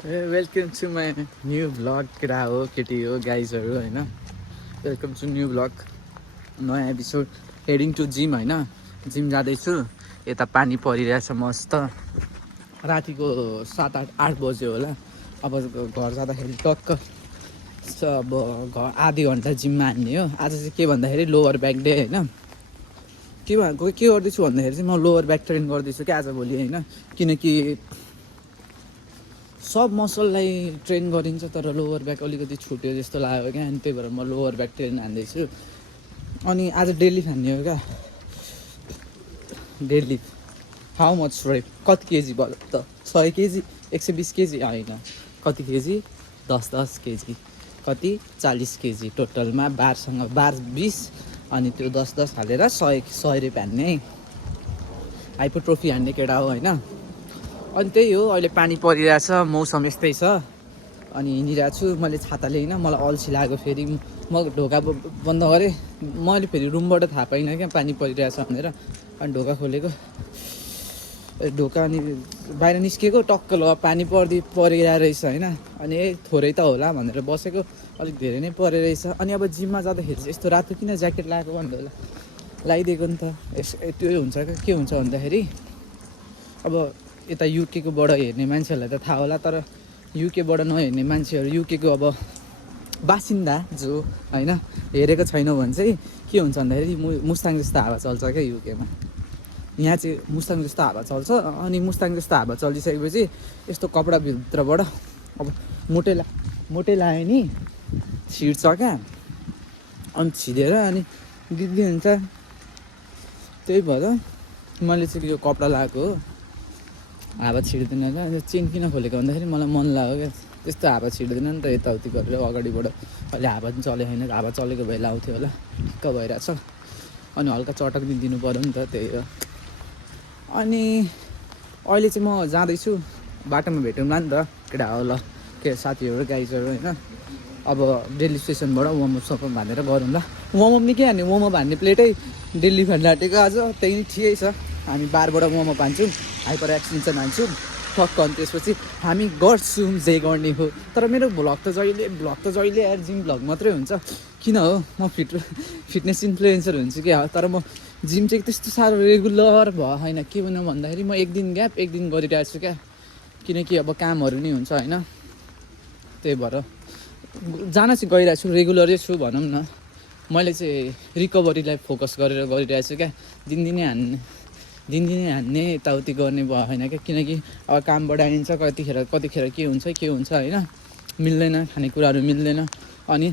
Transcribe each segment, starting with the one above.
Welcome to my new vlog केटा हो केटी हो गाइजहरू होइन वेलकम टु न्यू भ्लग नयाँ एपिसोड हेडिङ टु जिम होइन जिम जाँदैछु यता पानी परिरहेछ मस्त रातिको 7-8 बज्यो होला अब घर जाँदाखेरि टक्क अब आधी घन्टा जिममा हान्ने हो आज चाहिँ के भन्दाखेरि लोवर ब्याक डे होइन के गर्दैछु भन्दाखेरि चाहिँ म लोवर ब्याक ट्रेन गर्दैछु क्या आजभोलि होइन किनकि सब मसललाई ट्रेन गरिन्छ तर लोवर ब्याक अलिकति छुट्यो जस्तो लाग्यो क्या अनि त्यही भएर म लोवर ब्याक ट्रेन हान्दैछु अनि आज डेडलिफ्ट हान्ने हो क्या डेडलिफ्ट हाउ मच रेप कति केजी भयो त 100 केजी 120 केजी होइन कति केजी 10 केजी कति 40 केजी टोटलमा बारसँग 20 अनि त्यो 10 हालेर 100 रेप हान्ने है हाइपोट्रोफी हान्ने केटा हो होइन अनि त्यही हो अहिले पानी परिरहेछ मौसम यस्तै छ अनि हिँडिरहेको छु मैले छाता ल्याइनँ मलाई अल्छी लाग्यो फेरि म ढोका बन्द गरेँ मैले फेरि रुमबाट थाहा पाइनँ क्या पानी परिरहेछ भनेर अनि ढोका खोलेको ढोका अनि बाहिर निस्केको टक्क ल पानी परिरहेको रहेछ होइन अनि थोरै त होला भनेर बसेको अलिक धेरै नै परे रहेछ अनि अब जिममा जाँदाखेरि चाहिँ यस्तो रातो किन ज्याकेट लगाएको भन्दा होला लगाइदिएको नि त त्यो हुन्छ के हुन्छ भन्दाखेरि अब यता युकेकोबाट हेर्ने मान्छेहरूलाई त थाहा होला तर युकेबाट नहेर्ने मान्छेहरू युकेको अब बासिन्दा जो होइन हेरेको छैनौ भने चाहिँ के हुन्छ भन्दाखेरि मुस्ताङ जस्तो हावा चल्छ क्या युकेमा यहाँ चाहिँ मुस्ताङ जस्तो हावा चल्छ अनि मुस्ताङ जस्तो हावा चलिसकेपछि यस्तो कपडाभित्रबाट अब मोटे लगायो नि छिर्छ क्या अनि छिरेर अनि दिदी हुन्छ त्यही भएर मैले चाहिँ यो कपडा लगाएको हो हावा छिर्दैन क्या अन्त चेन किन खोलेको भन्दाखेरि मलाई मन लाग्यो क्या त्यस्तो हावा छिर्दैन नि त यताउति गरेर अगाडिबाट अहिले हावा पनि चलेको छैन हावा चलेको भए लाउँथ्यो होला ठिक्क भइरहेछ अनि हल्का चटक पनि दिनु पऱ्यो नि त त्यही हो अनि अहिले चाहिँ म जाँदैछु बाटोमा भेटौँला नि त केटा हो ल के साथीहरू गाइजहरू होइन अब दिल्ली स्टेसनबाट वार्मअप सपअप हानेर गरौँ ल वार्मअप नि के हान्ने वार्मअप हान्ने प्लेटै दिल्ली फ्यान आँटेको आज त्यही नै ठिकै छ हामी बारबाट वार्मअप हान्छौँ हाइपर एक्सटेन्सन हान्छौँ टक्क अनि त्यसपछि हामी गर्छौँ जे गर्ने हो तर मेरो भ्लग त जहिले यार जिम भ्लग मात्रै हुन्छ किन हो म फिटनेस इन्फ्लुएन्सर हुन्छु क्या तर म जिम चाहिँ त्यस्तो साह्रो रेगुलर भयो होइन के भन्नु भन्दाखेरि म एक दिन ग्याप एक दिन गरिरहेको छु क्या किनकि अब कामहरू नै हुन्छ होइन त्यही भएर जान चाहिँ गइरहेको छु रेगुलरै छु भनौँ न मैले चाहिँ रिकभरीलाई फोकस गरेर गरिरहेको छु क्या दिनदिनै हान्ने यताउति गर्ने भयो होइन क्या किनकि अब कामबाट आइन्छ कतिखेर के हुन्छ होइन मिल्दैन खानेकुराहरू मिल्दैन अनि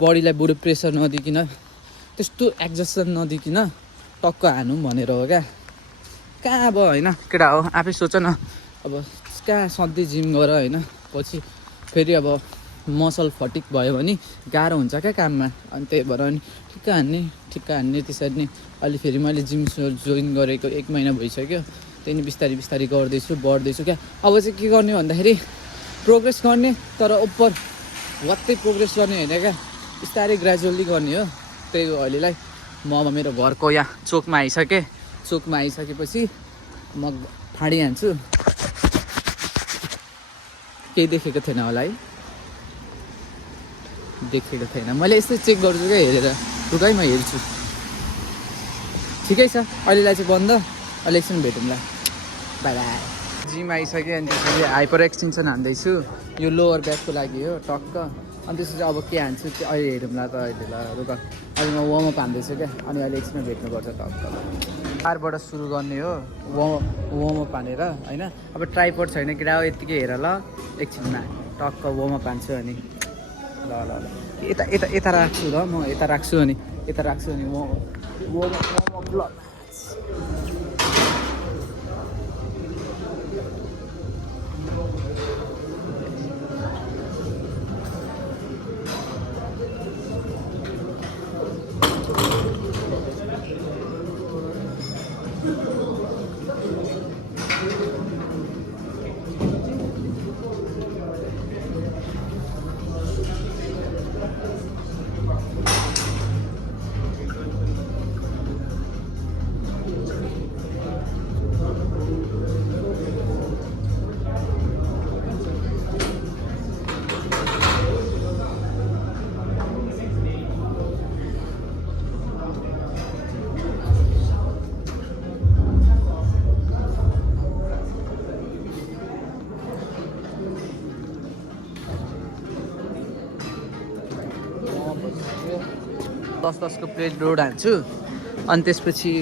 बडीलाई बरु प्रेसर नदिकन त्यस्तो एक्जसन नदिकन टक्क हानौँ भनेर हो क्या कहाँ अब होइन केटा हो आफै सोच न अब कहाँ सधैँ जिम गर होइन पछि फेरि अब मसल फटिक भयो भने गाह्रो हुन्छ क्या काममा अनि त्यही भएर अनि ठिक्क हान्ने त्यसरी नै अहिले फेरि मैले जिम जोइन गरेको 1 महिना भइसक्यो त्यही नै बिस्तारै गर्दैछु बढ्दैछु क्या अब चाहिँ के गर्ने भन्दाखेरि प्रोग्रेस गर्ने तर ओभर वात्तै प्रोग्रेस गर्ने होइन क्या बिस्तारै ग्रेजुअली गर्ने हो त्यही हो अहिलेलाई म अब मेरो घरको यहाँ चोकमा आइसकेपछि म फाँडी हान्छु केही देखेको थिएन होला है देखेको थिएन मैले यस्तै चेक गर्छु क्या हेरेर लुगाइ म हेर्छु ठिकै छ अहिलेलाई चाहिँ बन्द अहिले एकछिन भेटौँला बाई बाई जिम आइसक्यो अनि त्यसपछि हाइपर एक्सटेन्सन हान्दैछु यो लोवर ब्याकको लागि हो टक्क अनि त्यसपछि अब के हान्छु त्यो अहिले हेरौँला त अहिले ल रुक अहिले म वार्मअप हान्दैछु क्या अनि अहिले एकछिनमा भेट्नुपर्छ टक्क बारबाट सुरु गर्ने हो वार्मअप हानेर होइन अब ट्राइपड छैन केटा हो यत्तिकै हेर ल एकछिनमा टक्क वार्मअप हान्छु अनि ल यता राख्छु ल म यता राख्छु अनि वार्मअप ल 10-10 को प्लेट लोड हान्छु अनि त्यसपछि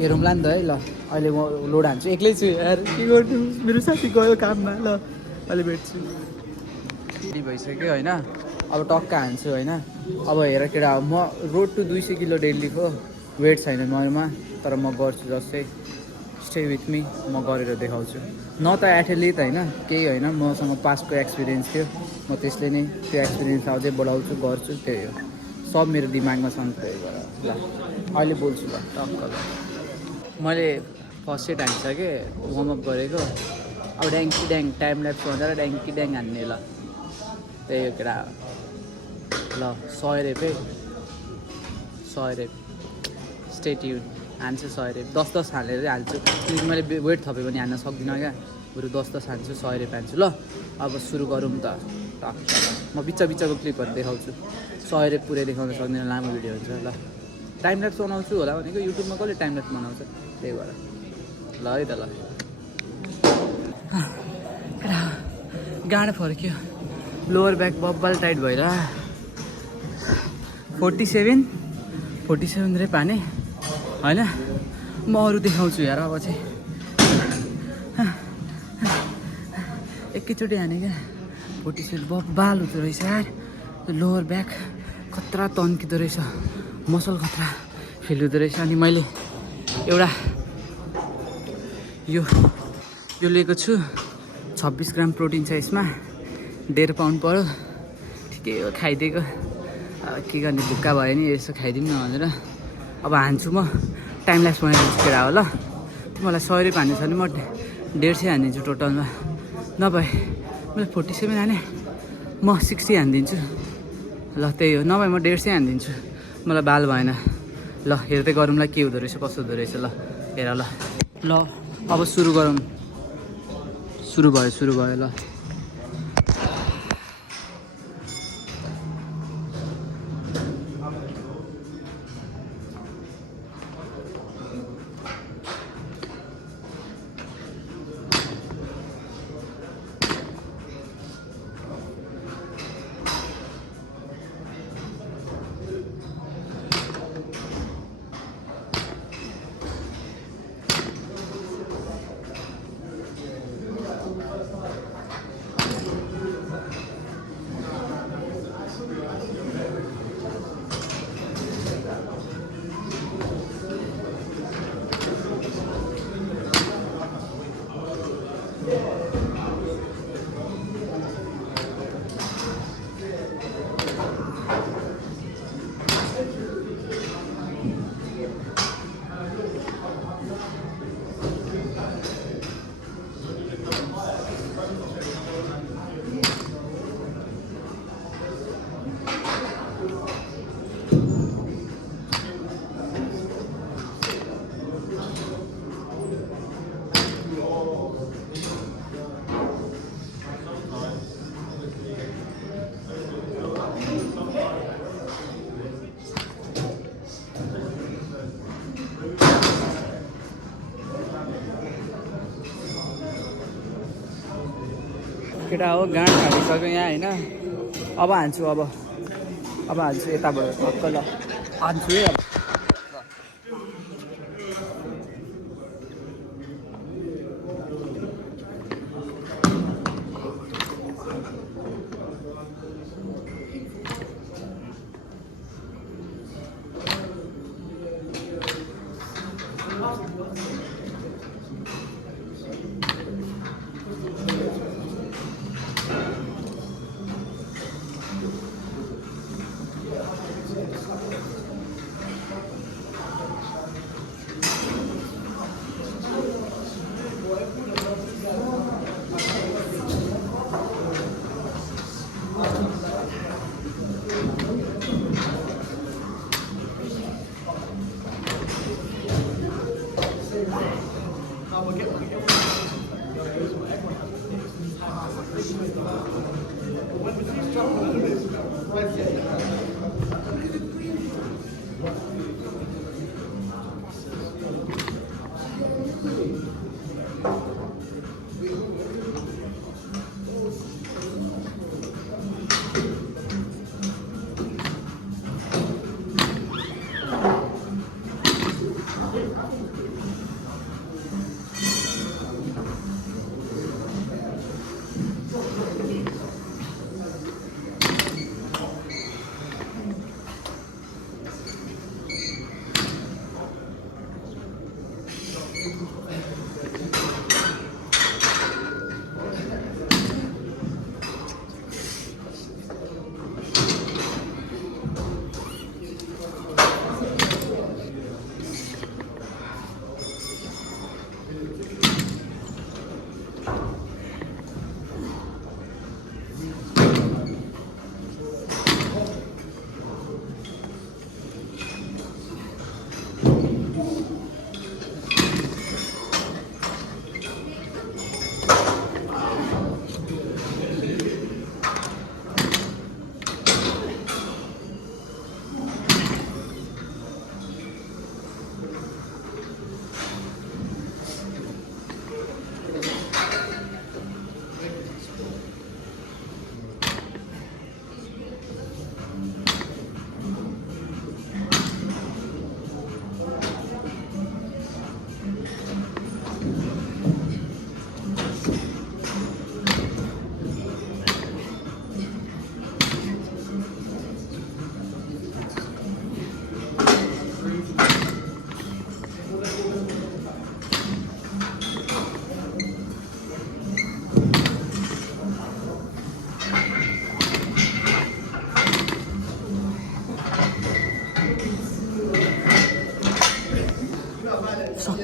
हेरौँला नि त है ल अहिले म लोड हान्छु एक्लै छु यार के गर्नु मेरो साथी गयो काममा ल अहिले भेट्छु रेडी भइसक्यो होइन अब टक्क हान्छु होइन अब हेर केटा म रोड टु 200 किलो डेलीको वेट छैन ममा तर म गर्छु जस्तै स्टे विथ मी म गरेर देखाउँछु न त एथलिट होइन केही होइन मसँग पास्टको एक्सपिरियन्स थियो म त्यसले नै त्यो एक्सपिरियन्स अझै बढाउँछु गर्छु त्यही हो सब मेरो दिमागमा छ नि त्यही भएर ल अहिले बोल्छु ल टक्क ल मैले फर्स्ट सेट हानिसकेँ वार्मअप गरेको अब ड्याङ्की ड्याङ टाइम ल्याप्स भन्दा ड्याङ्की ड्याङ हान्ने ल त्यही हो केटा ल 100 रेप 100 रेप स्टेट्युन हान्छु 100 रेप 10-10 हालेर हाल्छु किनकि मैले वेट थपेँ भने हान्न सक्दिनँ क्या बरु 10-10 हान्छु 100 रेप हान्छु ल अब सुरु गरौँ त टक्क म बिचको क्लिपहरू देखाउँछु 100 रेप पुरै देखाउन सक्दिनँ लामो भिडियो हुन्छ ल टाइम ल्याप्स बनाउँछु होला भनेको युट्युबमा कसले टाइम ल्याप्स बनाउँछ त्यही भएर ल है त ल गाडो फर्क्यो लोवर ब्याक बब्बल टाइट भएर 47 रेप हाने होइन म अरू देखाउँछु यार अब चाहिँ एकैचोटि हाने क्या 47 बब्बाल हुँदो रहेछ यार लोवर ब्याक खतरा तन्किँदो रहेछ मसल खतरा फिल हुँदो रहेछ अनि मैले एउटा यो लिएको छु 26 ग्राम प्रोटिन छ यसमा 1.5 पाउन्ड पऱ्यो ठिकै हो खाइदिएको के गर्ने भुक्का भयो नि यसो खाइदिउँ न भनेर अब हान्छु म टाइम ल्याप्स बनाइदिन्छु केटा हो ल मलाई 100 रेप हान्ने छ भने म 150 हानिदिन्छु टोटलमा नभए मैले 47 हाने म 60 हानिदिन्छु ल त्यही हो नभए म 150 हानिदिन्छु मलाई बाल भएन ल हेर्दै गरौँला के हुँदो रहेछ कसो हुँदो रहेछ ल हेर ल अब सुरु गरौँ सुरु भयो ल केटा हो गाँड खाइसक्यो यहाँ होइन अब हान्छु अब हान्छु यताबाट टक्क ल हान्छु है अब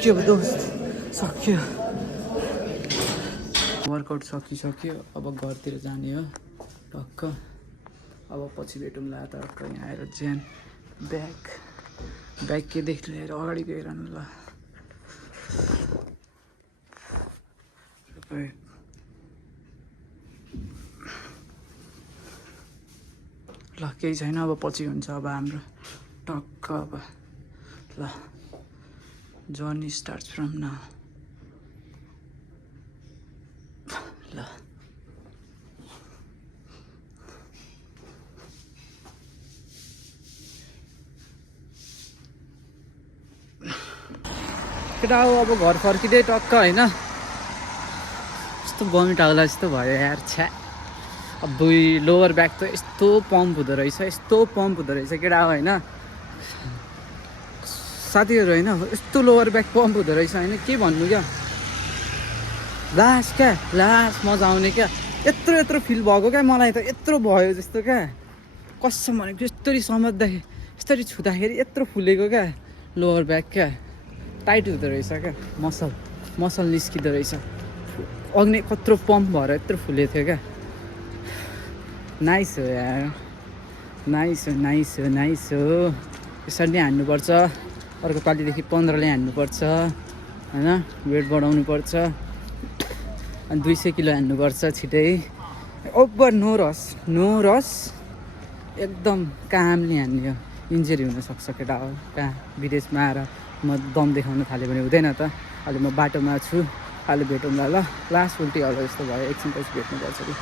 सक्यो दोस्त, सक्यो। वर्कआउट सकिसक्यो, अब घरतिर जाने हो टक्क। अब पछि भेटौँला टक्क यहाँ आएर ज्यान। ब्याग केदेखि लिएर अगाडि गइरहनु ल। ल केही छैन, अब पछि हुन्छ अब हाम्रो टक्क। अब ल जर्नी स्टार्ट्स फ्रम नाउ। ल केटा हो, अब घर फर्किँदै टक्क होइन, यस्तो बमिट आउला जस्तो भयो यार, छ्या। अब लोवर ब्याक त यस्तो पम्प हुँदो रहेछ, यस्तो पम्प हुँदो रहेछ केटा हो होइन, साथीहरू होइन, यस्तो लोवर ब्याक पम्प हुँदो रहेछ होइन, के भन्नु क्या। लास्ट मजा आउने क्या, यत्रो फिल भएको क्या मलाई त, यत्रो भयो जस्तो क्या, कसम भनेको यस्तरी समात्दाखेरि, यस्तरी छुँदाखेरि यत्रो फुलेको क्या लोवर ब्याक क्या, टाइट हुँदो रहेछ क्या, मसल निस्किँदो रहेछ। अग्नि कत्रो पम्प भएर यत्रो फुलेको थियो क्या। नाइस हो यार, नाइस हो। यसरी नै हान्नुपर्छ, अर्को पालिदेखि 15ले हान्नुपर्छ होइन, वेट बढाउनु पर्छ। अनि 200 किलो हान्नुपर्छ छिटै। ओभर नो रस, एकदम कामले हान्ने हो। इन्जुरी हुनसक्छ केटा हो, कहाँ विदेशमा आएर म दम देखाउन थाल्यो भने हुँदैन त। अहिले म बाटोमा छु, अहिले भेटौँला ल। लास्ट उल्टी होला जस्तो भयो, एकछिन पछि भेट्नुपर्छ कि।